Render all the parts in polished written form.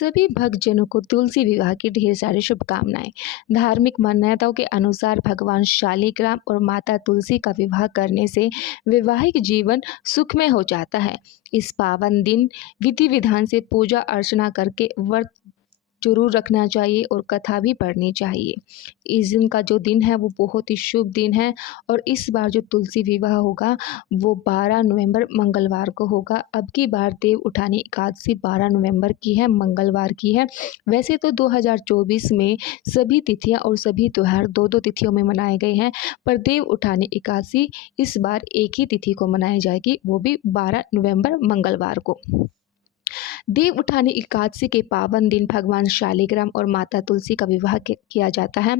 सभी भक्तजनों को तुलसी विवाह की ढेर सारी शुभकामनाएं। धार्मिक मान्यताओं के अनुसार भगवान शालिग्राम और माता तुलसी का विवाह करने से वैवाहिक जीवन सुखमय हो जाता है। इस पावन दिन विधि विधान से पूजा अर्चना करके व्रत जरूर रखना चाहिए और कथा भी पढ़नी चाहिए। इस दिन का जो दिन है वो बहुत ही शुभ दिन है और इस बार जो तुलसी विवाह होगा वो 12 नवंबर मंगलवार को होगा। अब की बार देव उठानी एकादशी 12 नवंबर की है, मंगलवार की है। वैसे तो 2024 में सभी तिथियां और सभी त्यौहार दो दो तिथियों में मनाए गए हैं, पर देव उठानी एकादशी इस बार एक ही तिथि को मनाई जाएगी, वो भी 12 नवंबर मंगलवार को। देव उठानी एकादशी के पावन दिन भगवान शालिग्राम और माता तुलसी का विवाह किया जाता है।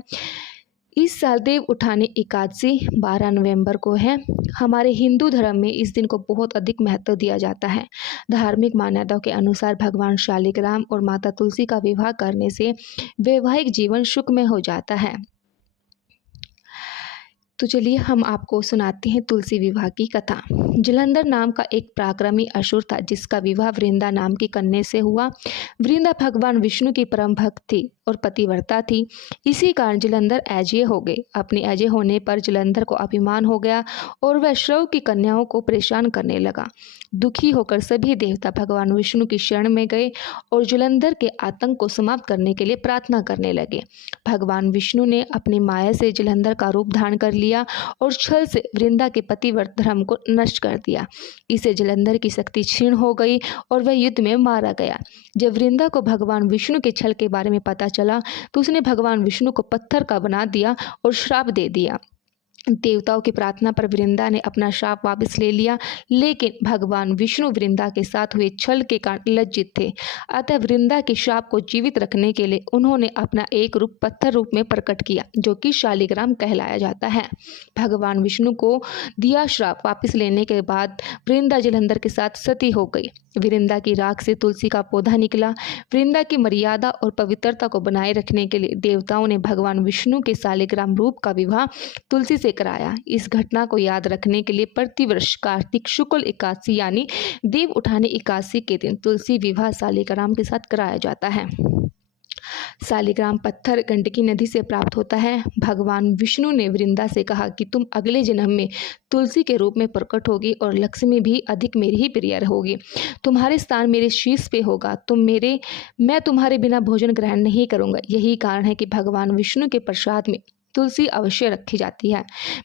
इस साल देव उठानी एकादशी 12 नवंबर को है। हमारे हिंदू धर्म में इस दिन को बहुत अधिक महत्व दिया जाता है। धार्मिक मान्यताओं के अनुसार भगवान शालिग्राम और माता तुलसी का विवाह करने से वैवाहिक जीवन सुखमय हो जाता है। तो चलिए हम आपको सुनाते हैं तुलसी विवाह की कथा। जलंधर नाम का एक पराक्रमी असुर था जिसका विवाह वृंदा नाम की कन्या से हुआ। वृंदा भगवान विष्णु की परम भक्त थी और पतिव्रता थी। इसी कारण जलंधर अजेय हो गए। अपने अजेय होने पर जलंधर को अभिमान हो गया और वह श्रव की कन्याओं को परेशान करने लगा। दुखी होकर सभी देवता भगवान विष्णु की शरण में गए और जलंधर के आतंक को समाप्त करने के लिए प्रार्थना करने लगे। भगवान विष्णु ने अपनी माया से जलंधर का रूप धारण कर लिया और छल से वृंदा के पतिव्रत धर्म को नष्ट कर दिया। इससे जलंधर की शक्ति क्षीण हो गई और वह युद्ध में मारा गया। जब वृंदा को भगवान विष्णु के छल के बारे में पता चला तो उसने भगवान विष्णु को पत्थर का बना दिया और श्राप दे दिया। देवताओं की प्रार्थना पर वृंदा ने अपना शाप वापस ले लिया, लेकिन भगवान विष्णु वृंदा के साथ हुए छल के कारण लज्जित थे। अतः वृंदा के शाप को जीवित रखने के लिए उन्होंने अपना एक रूप पत्थर रूप में प्रकट किया, जो कि शालिग्राम कहलाया जाता है। भगवान विष्णु को दिया श्राप वापस लेने के बाद वृंदा जलंधर के साथ सती हो गई। वृंदा की राख से तुलसी का पौधा निकला। वृंदा की मर्यादा और पवित्रता को बनाए रखने के लिए देवताओं ने भगवान विष्णु के शालिग्राम रूप का विवाह तुलसी से कराया। इस घटना को याद रखने के लिए प्रतिवर्ष कार्तिक शुक्ल एकादशी यानी देव उठानी एकादशी के दिन तुलसी विवाह शालिग्राम के साथ कराया जाता है। शालिग्राम पत्थर गंडकी नदी से प्राप्त होता है। भगवान विष्णु ने वृंदा से कहा कि तुम अगले जन्म में तुलसी के रूप में प्रकट होगी और लक्ष्मी भी अधिक मेरी ही प्रिय होगी। तुम्हारे स्थान मेरे शीश पे होगा। मैं तुम्हारे बिना भोजन ग्रहण नहीं करूँगा। यही कारण है कि भगवान विष्णु के प्रसाद में तुलसी अवश्य रखी जाती है।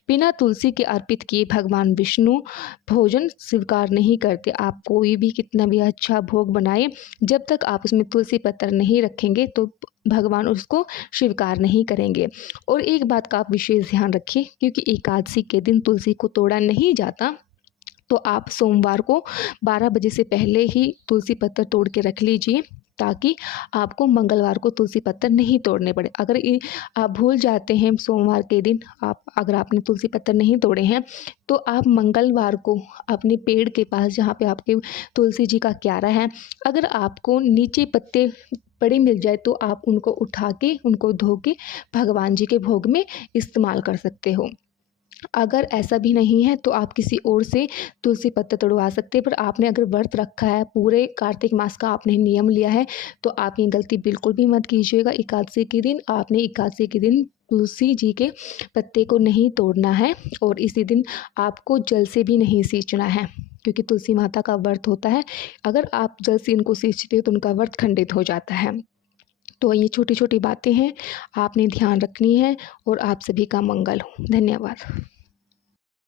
बिना तुलसी के अर्पित किए भगवान विष्णु भोजन स्वीकार नहीं करते। आप कोई भी कितना भी अच्छा भोग बनाए, जब तक आप उसमें तुलसी पत्तर नहीं रखेंगे तो भगवान उसको स्वीकार नहीं करेंगे। और एक बात का आप विशेष ध्यान रखिए, क्योंकि एकादशी के दिन तुलसी को तोड़ा नहीं जाता, तो आप सोमवार को 12 बजे से पहले ही तुलसी पत्तर तोड़ के रख लीजिए, ताकि आपको मंगलवार को तुलसी पत्तर नहीं तोड़ने पड़े। अगर आप भूल जाते हैं सोमवार के दिन अगर आपने तुलसी पत्तर नहीं तोड़े हैं, तो आप मंगलवार को अपने पेड़ के पास जहाँ पे आपके तुलसी जी का क्यारा है, अगर आपको नीचे पत्ते पड़े मिल जाए तो आप उनको उठा के उनको धो के भगवान जी के भोग में इस्तेमाल कर सकते हो। अगर ऐसा भी नहीं है तो आप किसी और से तुलसी पत्ता तोड़वा सकते हैं। पर आपने अगर व्रत रखा है, पूरे कार्तिक मास का आपने नियम लिया है, तो आप ये गलती बिल्कुल भी मत कीजिएगा। एकादशी के दिन आपने एकादशी के दिन तुलसी जी के पत्ते को नहीं तोड़ना है और इसी दिन आपको जल से भी नहीं सींचना है, क्योंकि तुलसी माता का व्रत होता है। अगर आप जल से इनको सींचते हो तो उनका व्रत खंडित हो जाता है। तो ये छोटी छोटी बातें हैं, आपने ध्यान रखनी है और आप सभी का मंगल हो। धन्यवाद।